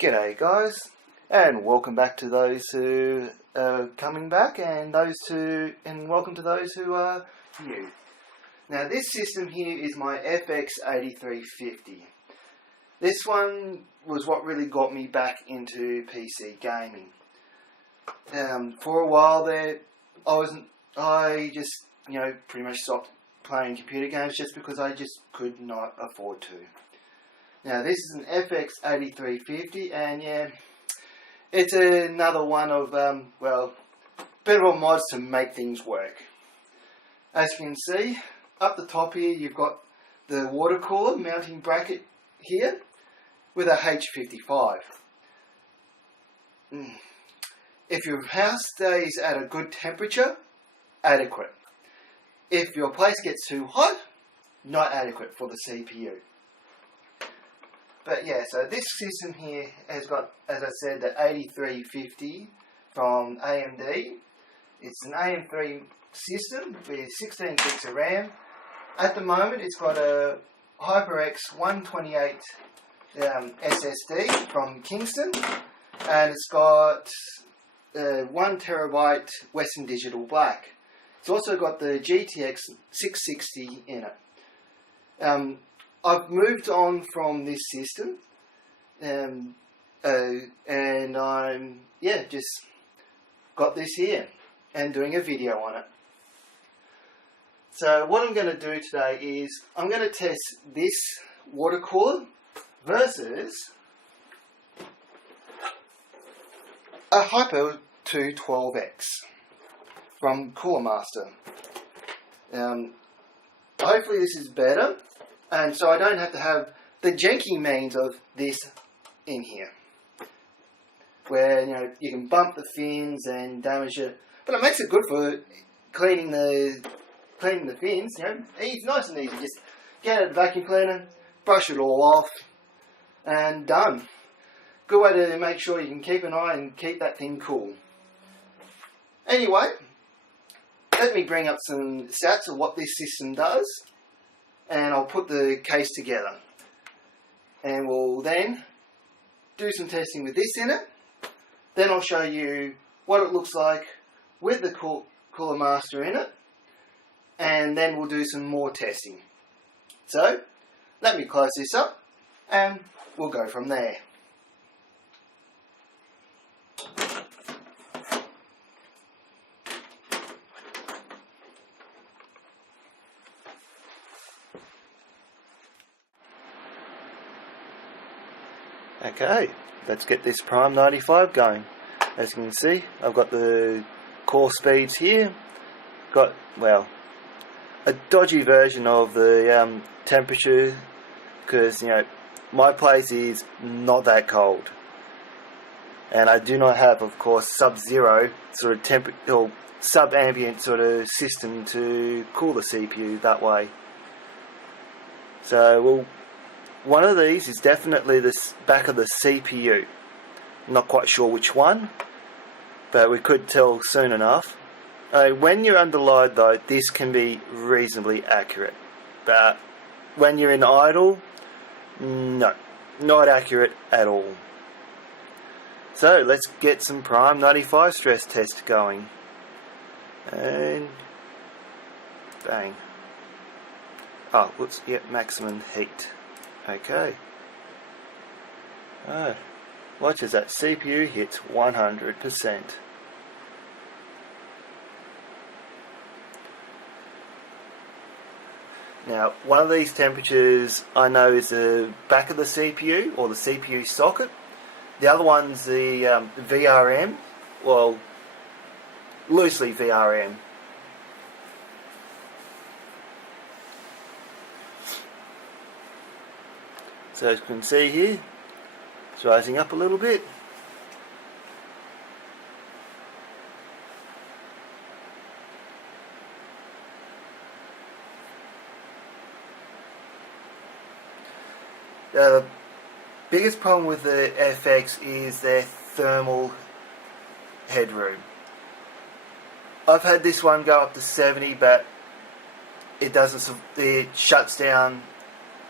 G'day guys, and welcome back to those who are coming back, and welcome to those who are new. Now this system here is my FX8350. This one was what really got me back into PC gaming. For a while there, I just pretty much stopped playing computer games just because I just could not afford to. Now this is an FX8350, and yeah, it's another one of, bit of a mods to make things work. As you can see, up the top here you've got the water cooler mounting bracket here with a H55. If your house stays at a good temperature, adequate. If your place gets too hot, not adequate for the CPU. But yeah, so this system here has got, as I said, the 8350 from AMD. It's an AM3 system with 16 gigs of RAM. At the moment, it's got a HyperX 128 SSD from Kingston, and it's got 1TB Western Digital Black. It's also got the GTX 660 in it. I've moved on from this system, and I'm just got this here and doing a video on it. So what I'm going to do today is I'm going to test this water cooler versus a Hyper 212X from Coolermaster. Hopefully this is better, and so I don't have to have the janky means of this in here, where you can bump the fins and damage it, but it makes it good for cleaning the fins. It's nice and easy. Just get a vacuum cleaner, brush it all off, and done. Good way to make sure you can keep an eye and keep that thing cool. Anyway, let me bring up some stats of what this system does, and I'll put the case together. And we'll then do some testing with this in it. Then I'll show you what it looks like with the Coolermaster in it. And then we'll do some more testing. So, let me close this up, and we'll go from there. Okay, let's get this Prime 95 going. As you can see, I've got the core speeds here. Got, a dodgy version of the temperature, because my place is not that cold, and I do not have, of course, sub-zero sort of temperature or sub-ambient sort of system to cool the CPU that way. So one of these is definitely the back of the CPU. Not quite sure which one, but we could tell soon enough. When you're under load though, this can be reasonably accurate, but when you're in idle, no, not accurate at all. So let's get some Prime 95 stress test going, and bang. Oh, whoops, yep, maximum heat. Okay. Watch as that CPU hits 100%. Now, one of these temperatures I know is the back of the CPU, or the CPU socket. The other one's the VRM, well, loosely VRM. So as you can see here, it's rising up a little bit. The biggest problem with the FX is their thermal headroom. I've had this one go up to 70, but it shuts down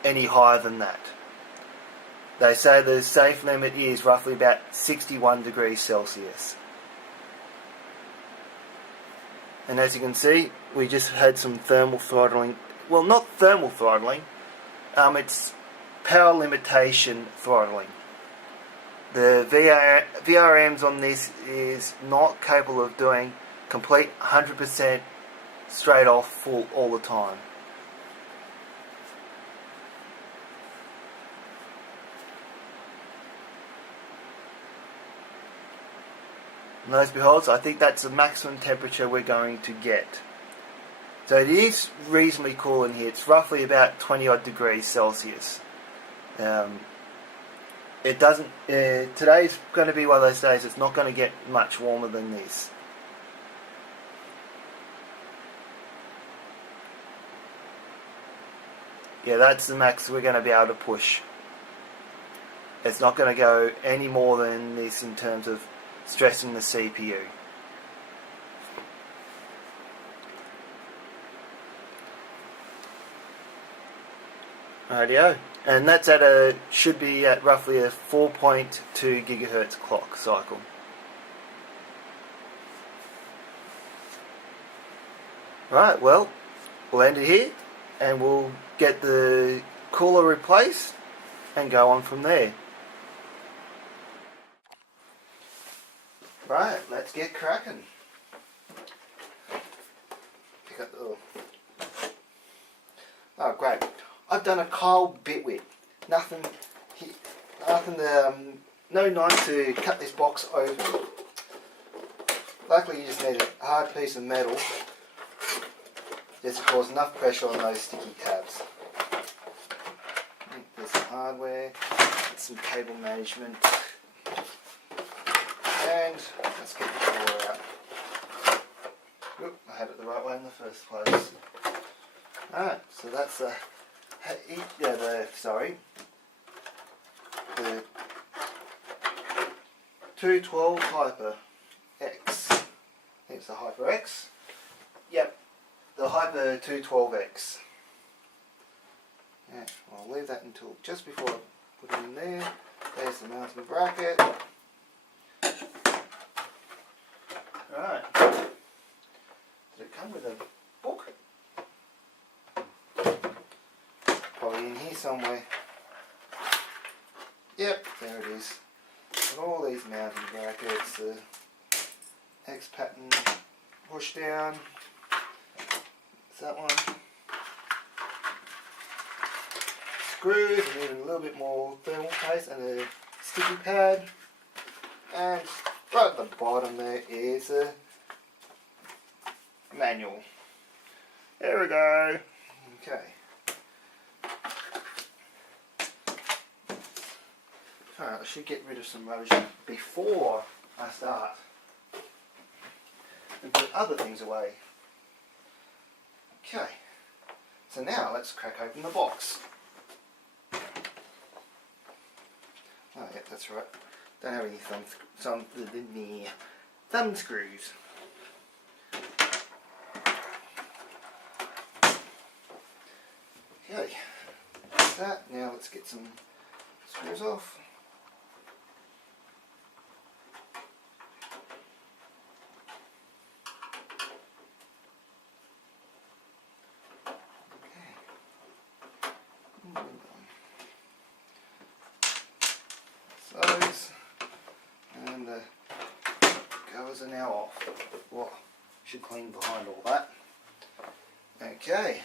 any higher than that. They say the safe limit is roughly about 61 degrees Celsius. And as you can see, we just had some thermal throttling. Well, not thermal throttling, it's power limitation throttling. The VRMs on this is not capable of doing complete 100% straight off full all the time. And those beholds, I think that's the maximum temperature we're going to get. So it is reasonably cool in here. It's roughly about 20 odd degrees Celsius. It doesn't. Today's going to be one of those days. It's not going to get much warmer than this. Yeah, that's the max we're going to be able to push. It's not going to go any more than this in terms of stressing the CPU. Rightio, and that's should be at roughly a 4.2 gigahertz clock cycle. Right, well, we'll end it here, and we'll get the cooler replaced and go on from there. Right, let's get cracking. Pick up the... Oh, great. I've done a cold bit with. Nothing, no knife to cut this box open. Luckily you just need a hard piece of metal just to cause enough pressure on those sticky tabs. There's some hardware, some cable management, and let's get the cooler out. Oop, I had it the right way in the first place. Alright, so that's the 212 Hyper X. I think it's the Hyper X. Yep, the Hyper 212X. Yeah, I'll leave that until just before I put it in there. There's the mounting bracket. Right. Did it come with a book? Probably in here somewhere. Yep, there it is. And all these mounting brackets, the X pattern push down. It's that one. Screws, and even a little bit more thermal paste and a sticky pad. And right at the bottom there is a manual. There we go. Okay. Alright, I should get rid of some rubbish before I start and put other things away. Okay, so now let's crack open the box. Oh yeah, that's right. Don't have any thumb screws. Okay, that's that. Now let's get some screws off. Those, and the covers are now off. Whoa, should clean behind all that. Okay,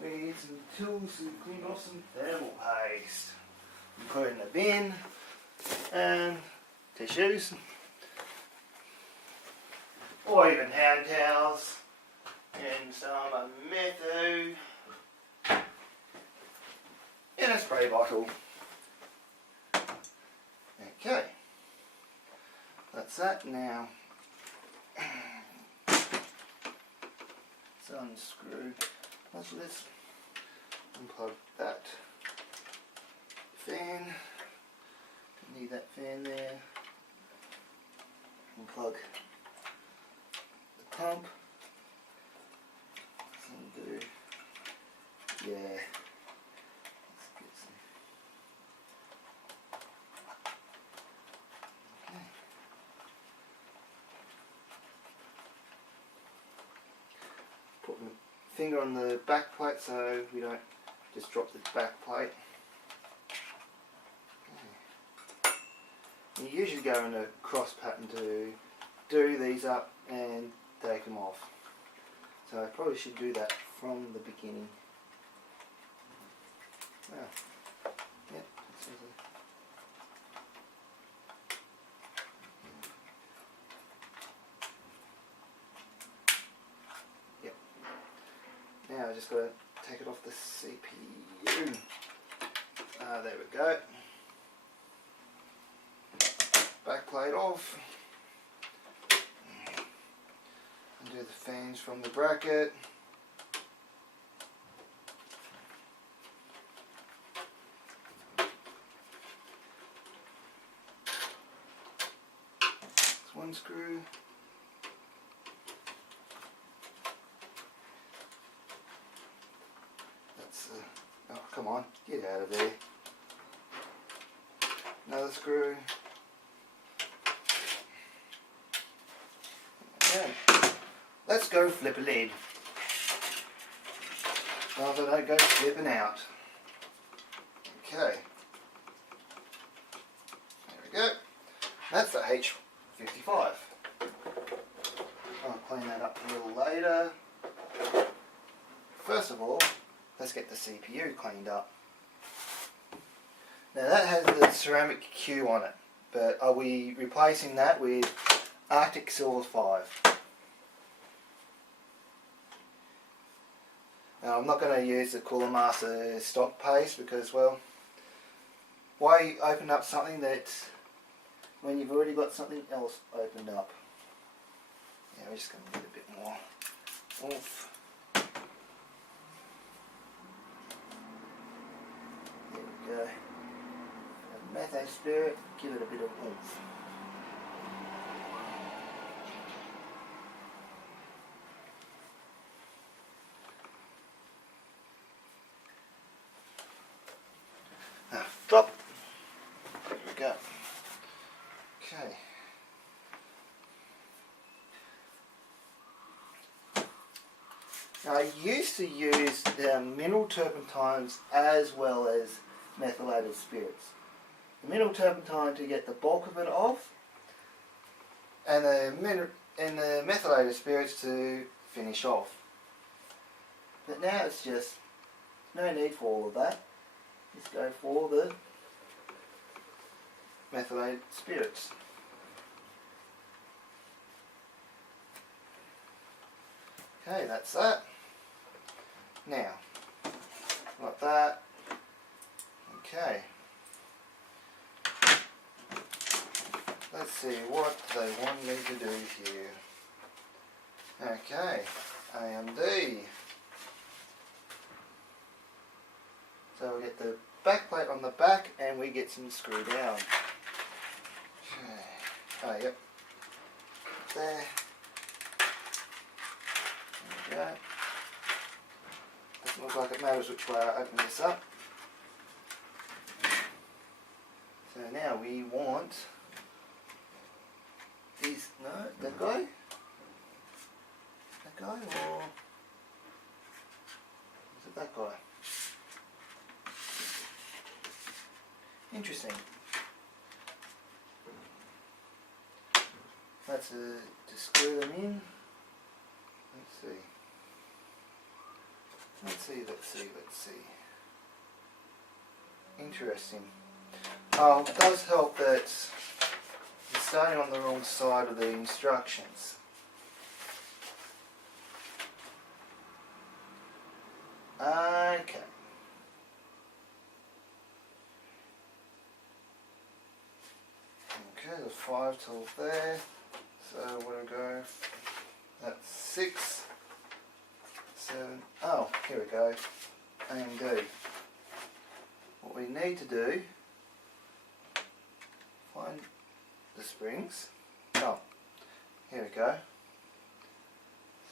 we need some tools to clean off some thermal paste. Put it in the bin, and tissues, or even hand towels, and some metho in a spray bottle. Okay, that's that now. So unscrew. Let's unplug that fan. Don't need that fan there. Unplug the pump. Yeah. Let's get some finger on the back plate so we don't just drop the back plate. You usually go in a cross pattern to do these up and take them off. So I probably should do that from the beginning. Well, yep, that's easy. Yep. Now I just got to take it off the CPU. There we go. Back plate off. Undo the fans from the bracket. That's one screw. That's oh, come on, get out of there. Another screw. Okay, let's go flip a lid. Well, I don't go flipping out. Okay, there we go. That's the H55. I'll clean that up a little later. First of all, let's get the CPU cleaned up. Now that has the ceramic Q on it, but are we replacing that with Arctic Silver 5? Now I'm not going to use the Coolermaster stock paste because, well, why open up something that when you've already got something else opened up? Yeah, we're just going to get a bit more oomph. There we go. Methane spirit, give it a bit of oomph. Now, drop. There we go. Okay. Now, I used to use mineral turpentines as well as methylated spirits. The mineral turpentine to get the bulk of it off, and the methylated spirits to finish off. But now it's just no need for all of that. Just go for the methylated spirits. Okay, that's that. Now, like that. Okay. Let's see, what do they want me to do here? Okay, AMD. So we get the back plate on the back and we get some screw down. Okay. Oh, yep. There. There we go. Doesn't look like it matters which way I open this up. So now we want these, no, that guy? That guy or is it that guy? Interesting. That's to screw them in. Let's see. Let's see. Interesting. Oh, it does help that you're starting on the wrong side of the instructions. Okay. Okay, there's 5 till there. So we'll go. That's 6, 7. Oh, here we go. AMD. What we need to do, find the springs. Oh, here we go.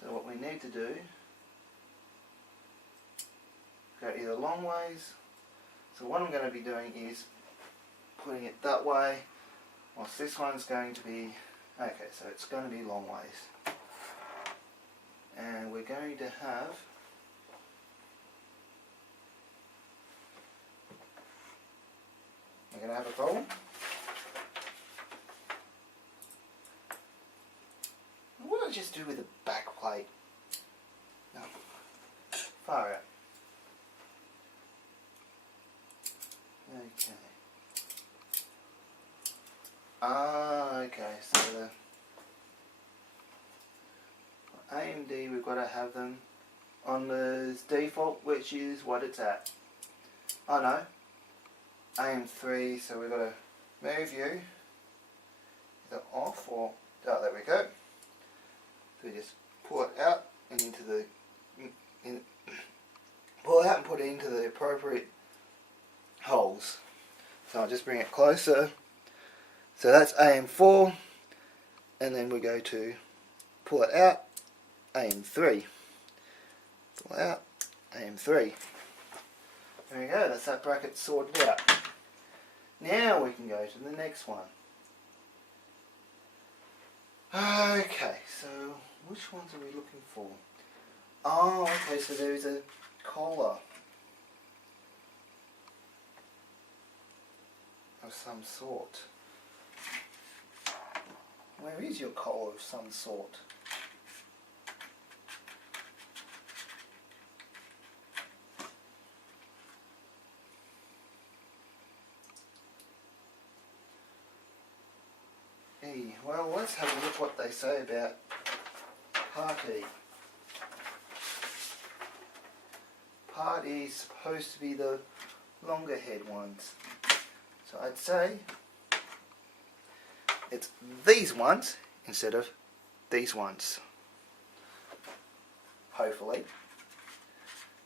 So what we need to do, go either long ways. So what I'm going to be doing is putting it that way, whilst this one's going to be, okay, so it's going to be long ways. And we're going to have You're going to have a problem. What did I just do with the back plate? No. Far out. Okay. Okay, so the AMD, we've got to have them on the default, which is what it's at. Oh no, AM3, so we've got to move you either off or, oh, there we go. So we just pull it out and into the, pull it out and put it into the appropriate holes. So I'll just bring it closer. So that's AM4, and then we go to pull it out, AM3. Pull it out, AM3. There we go, that's that bracket sorted out. Now we can go to the next one. Okay, so which ones are we looking for? Oh, okay, so there is a collar of some sort. Where is your collar of some sort? Hey, well, let's have a look what they say about part E. Part E is supposed to be the longer head ones. So I'd say it's these ones instead of these ones. Hopefully.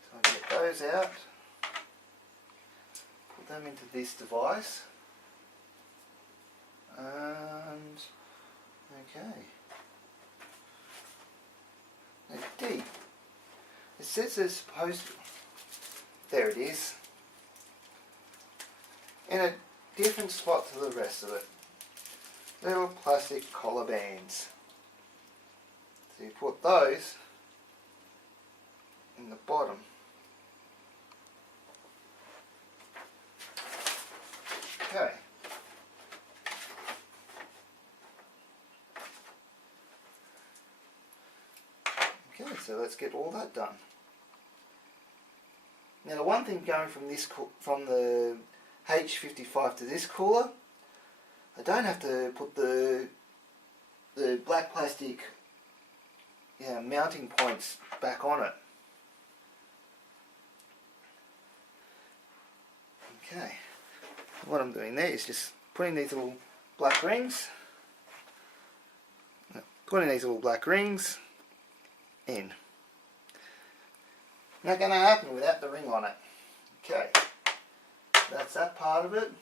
So I'll get those out, put them into this device, and okay. Now D. It says they're supposed to, there it is, in a different spot to the rest of it. Little plastic collar bands. So you put those in the bottom. Okay. Okay, so let's get all that done. Now the one thing going from this from the H55 to this cooler, I don't have to put the black plastic mounting points back on it. Okay, what I'm doing there is just putting these little black rings, in. Not going to happen without the ring on it. Okay, that's that part of it.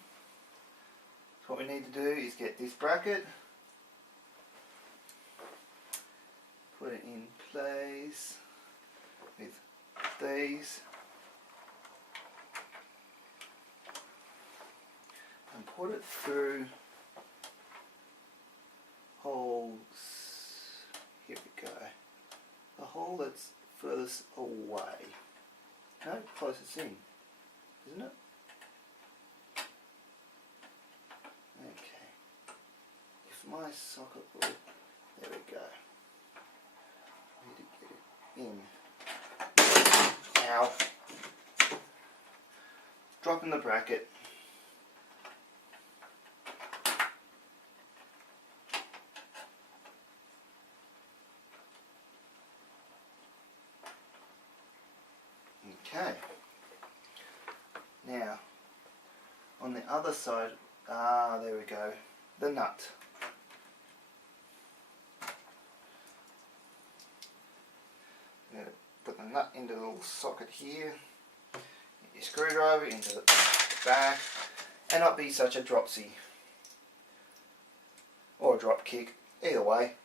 What we need to do is get this bracket, put it in place with these, and put it through holes. Here we go. The hole that's furthest away. No, closest in, isn't it? Okay. If my socket will, there we go. Need to get it in. Ow. Drop in the bracket. Okay. Now, on the other side, there we go, the nut. I'm going to put the nut into the little socket here, get your screwdriver into the back, and not be such a dropsy, or a drop kick, either way.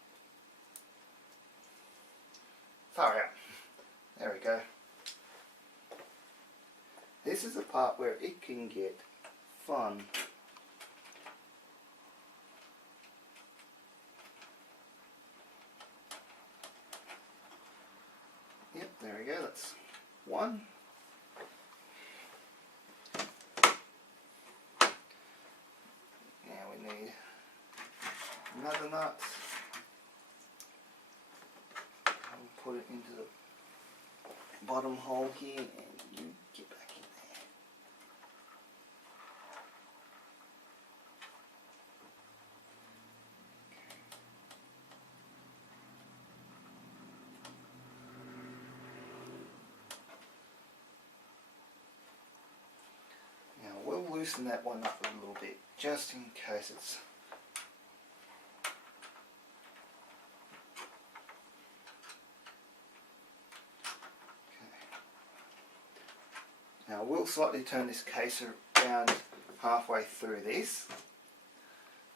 Far out. There we go. This is the part where it can get fun. Yep, there we go, that's one. another nut. I'll put it into the bottom hole here, and you get back in there. Now we'll loosen that one up a little bit, just in case it's... Now we'll slightly turn this case around halfway through this,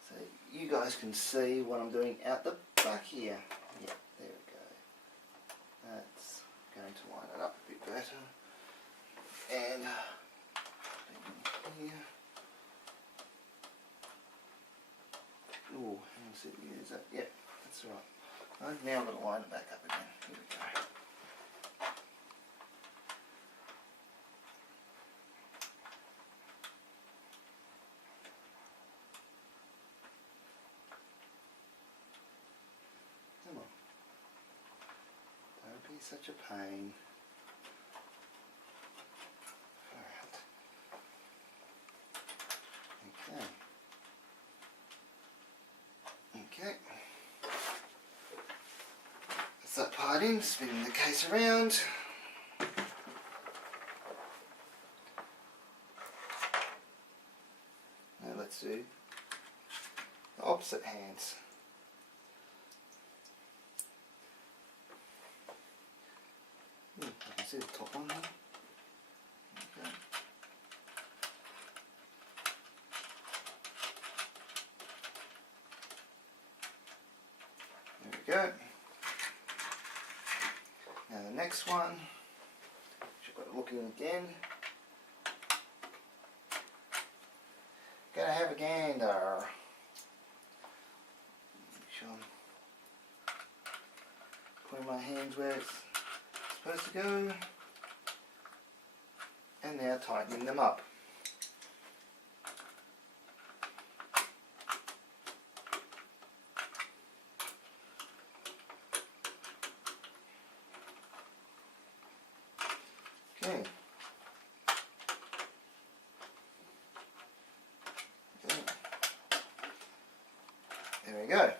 so you guys can see what I'm doing out the back here. Yep, there we go. That's going to line it up a bit better. And here. Oh, hang on a second, is that? Yep, that's right. Now I'm going to line it back up again. Here we go. Such a pain. Alright. Okay. That's that part in, spinning the case around. Now let's do the opposite hands. I can see the top one there. Okay. There we go. Now the next one, which I've got to look in again. Gonna have a gander. Make sure I'm putting my hands where it's supposed to go, and now tightening them up. Okay. There we go.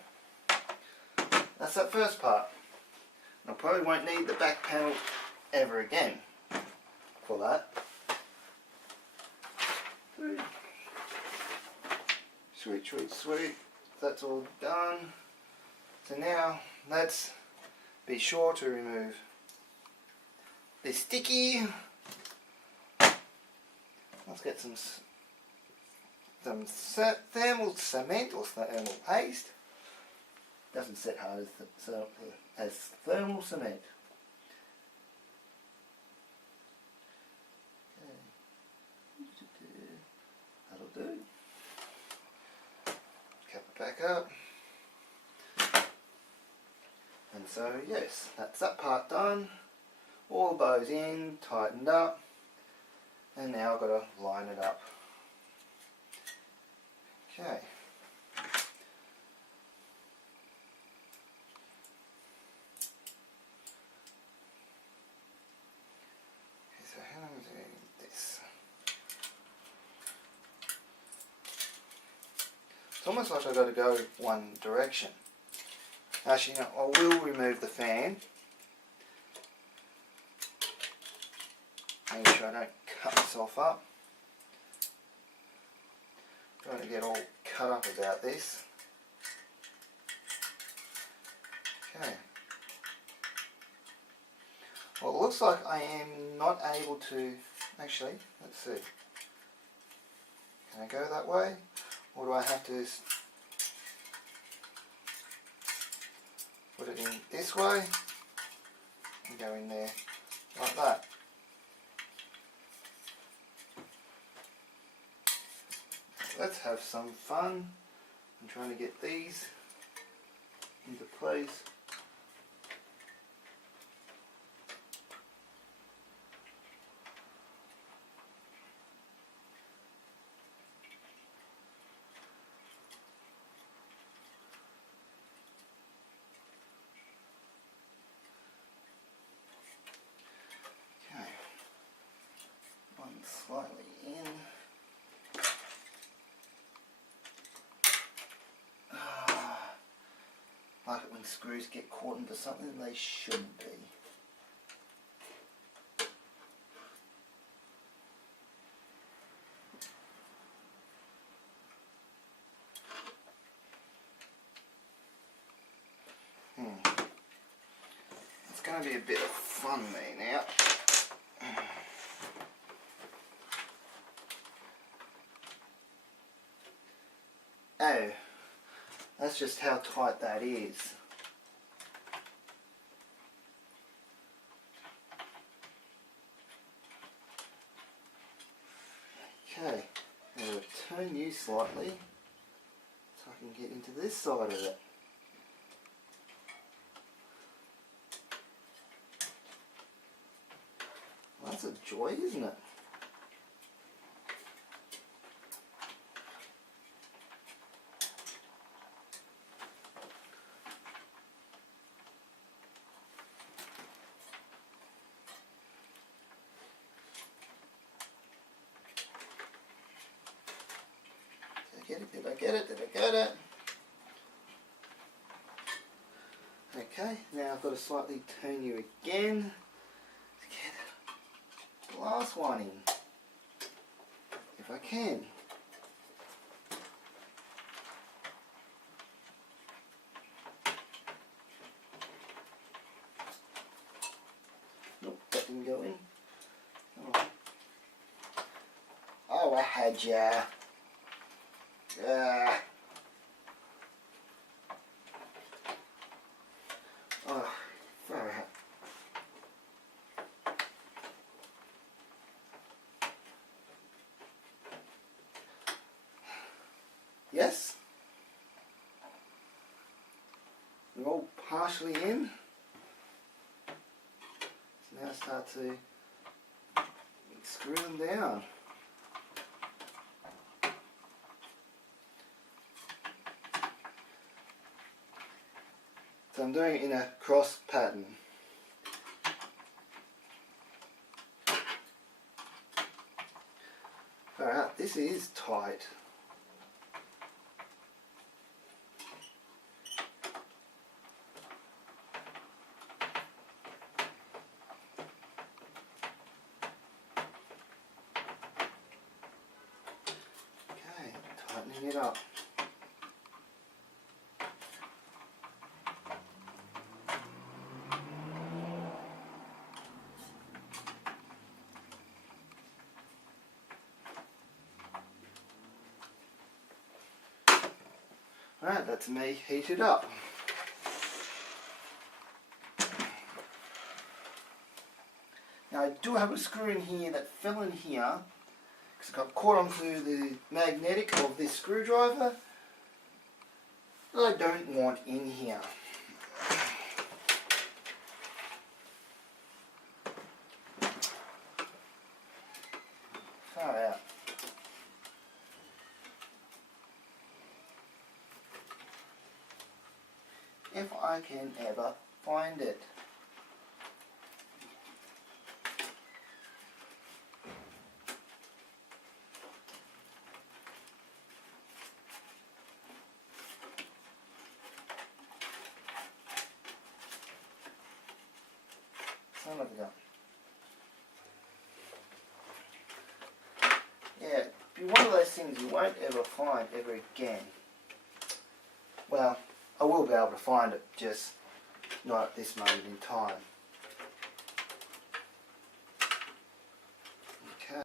That's that first part. I probably won't need the back panel ever again for that. Sweet, sweet, sweet. That's all done. So now let's be sure to remove the sticky. Let's get some thermal cement or thermal paste. Doesn't set hard as thermal cement. Okay. That'll do. Cap it back up. And so yes, that's that part done. All bows in, tightened up, and now I've got to line it up. Okay. So how am I doing this? It's almost like I've got to go one direction. Actually, no, I will remove the fan. Make sure I don't cut myself up. Don't want to get all cut up about this. Okay. Well, it looks like I am not able to, actually, let's see. Can I go that way? Or do I have to put it in this way and go in there like that? Let's have some fun. I'm trying to get these into place. like it when screws get caught into something they shouldn't be. It's going to be a bit of fun me now. Oh, that's just how tight that is. Okay, now we'll turn you slightly so I can get into this side of it. Well, that's a joy, isn't it? Did I get it? Did I get it? Okay, now I've got to slightly turn you again to get the last one in, if I can. Nope, that didn't go in. Oh, I had ya. Oh, far out. Yes, we're all partially in. So now start to screw them down. So I'm doing it in a cross pattern. Alright, this is tight. Okay, tightening it up. Alright, that's me heated up. Now I do have a screw in here that fell in here because it got caught onto the magnetic of this screwdriver that I don't want in here. Far out. If I can ever find it. Son of a gun. Yeah, it'd be one of those things you won't ever find ever again. Well, I will be able to find it, just not at this moment in time. Okay.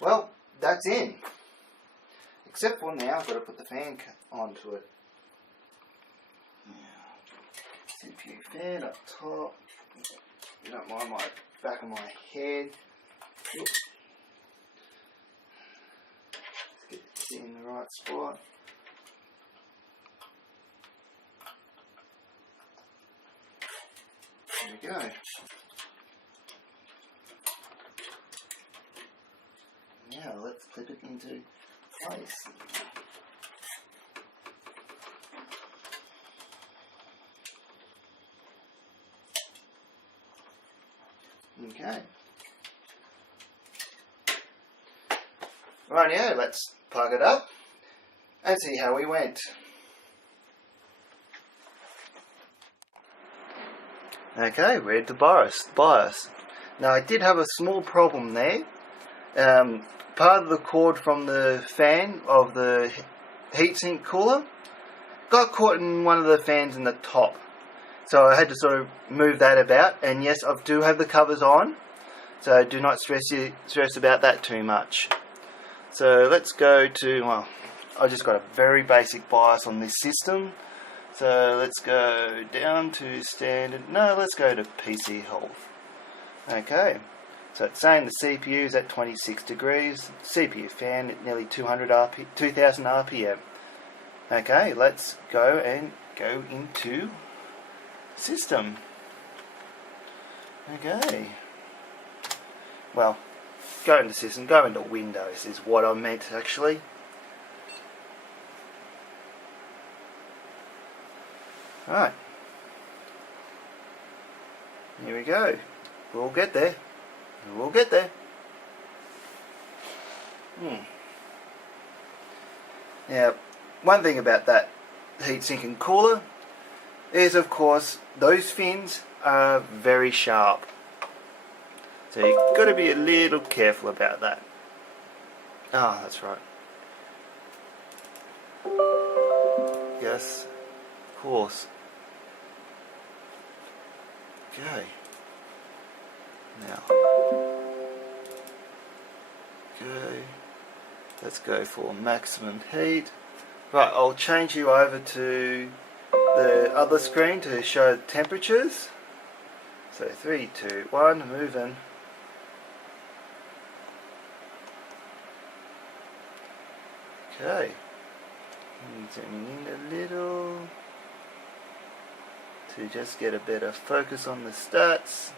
Well, that's in. Except for now, I've got to put the fan onto it. CPU fan up top. You don't mind my back of my head. Oops. Get it in the right spot. There we go. Now let's clip it into place. Okay. Rightio, let's plug it up and see how we went. Okay, read the BIOS. Now I did have a small problem there. Part of the cord from the fan of the heatsink cooler got caught in one of the fans in the top. So I had to sort of move that about, and yes, I do have the covers on, so do not stress about that too much. So let's go to, well, I just got a very basic BIOS on this system. So let's go down to standard, no, let's go to PC health. Okay, so it's saying the CPU is at 26 degrees, CPU fan at nearly 2000 RPM. Okay, let's go into system. Okay. Well, go into system, go into Windows is what I meant actually. Right. Here we go. We'll get there. We'll get there. Now, one thing about that heatsink and cooler is, of course, those fins are very sharp. So you've got to be a little careful about that. Ah, that's right. Yes, of course. Okay. Now. Okay. Let's go for maximum heat. Right, I'll change you over to the other screen to show the temperatures. So 3, 2, 1, moving. Okay. Zooming in a little to just get a better focus on the stats.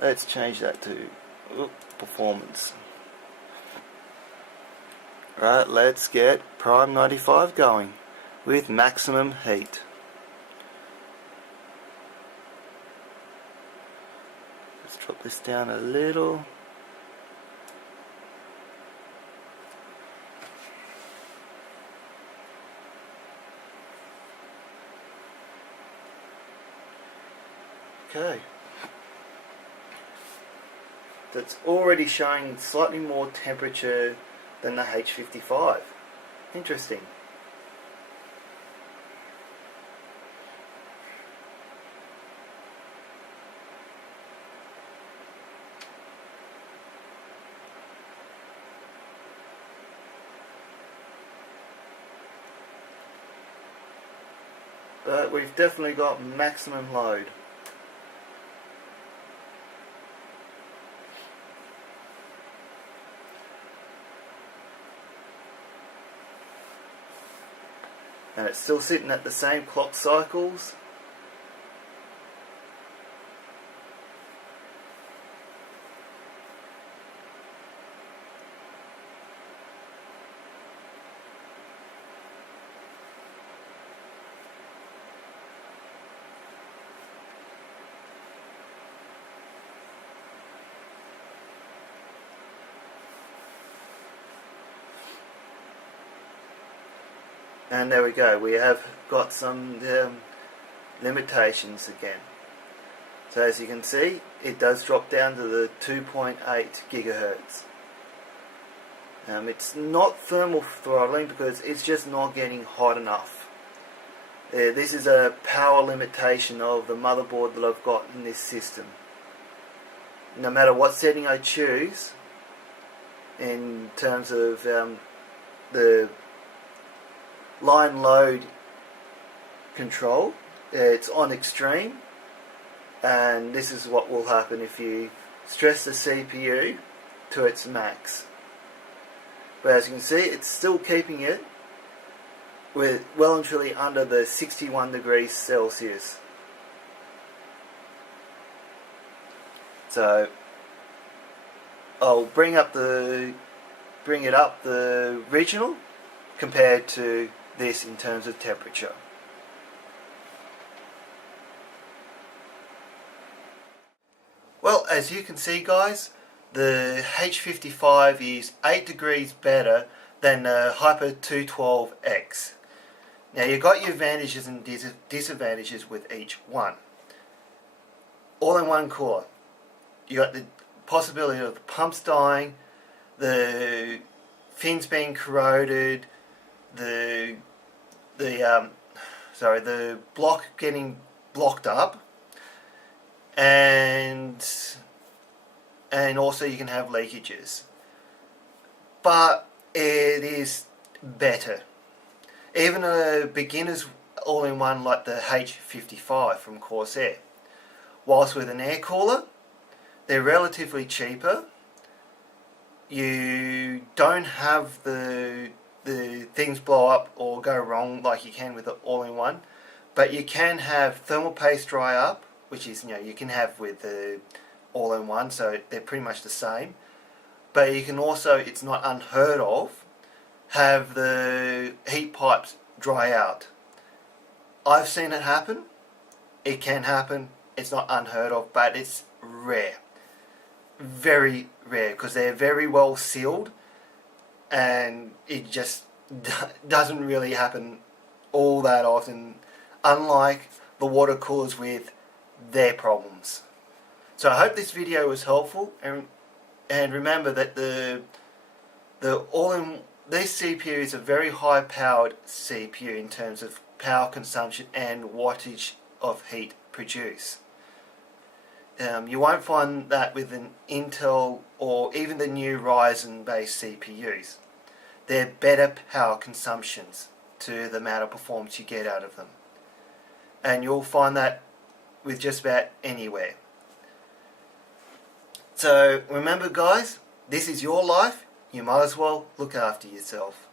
Let's change that to performance. Right, let's get Prime 95 going with maximum heat. Let's drop this down a little. Okay. That's already showing slightly more temperature than the H55. Interesting. But we've definitely got maximum load. And it's still sitting at the same clock cycles. And there we go, we have got some limitations again. So as you can see, it does drop down to the 2.8 gigahertz. It's not thermal throttling because it's just not getting hot enough. This is a power limitation of the motherboard that I've got in this system. No matter what setting I choose, in terms of the line load control, it's on extreme, and this is what will happen if you stress the CPU to its max. But as you can see, it's still keeping it with well and truly under the 61 degrees Celsius. So I'll bring it up the regional compared to this in terms of temperature. Well, as you can see guys, the H55 is 8 degrees better than the Hyper 212X. Now you've got your advantages and disadvantages with each one. All-in-one core. You got the possibility of the pumps dying, the fins being corroded, the block getting blocked up, and also you can have leakages. But it is better. Even a beginner's all-in-one like the H55 from Corsair, whilst with an air cooler, they're relatively cheaper. You don't have the things blow up or go wrong like you can with the all-in-one, but you can have thermal paste dry up, which is, you can have with the all-in-one, so they're pretty much the same. But you can also, it's not unheard of, have the heat pipes dry out. I've seen it happen. It can happen. It's not unheard of, but it's rare. Very rare, because they're very well sealed, and it just doesn't really happen all that often, unlike the water coolers with their problems. So I hope this video was helpful, and remember that this CPU is a very high powered CPU in terms of power consumption and wattage of heat produced. You won't find that with an Intel or even the new Ryzen based CPUs. They're better power consumptions to the amount of performance you get out of them. And you'll find that with just about anywhere. So remember guys, this is your life. You might as well look after yourself.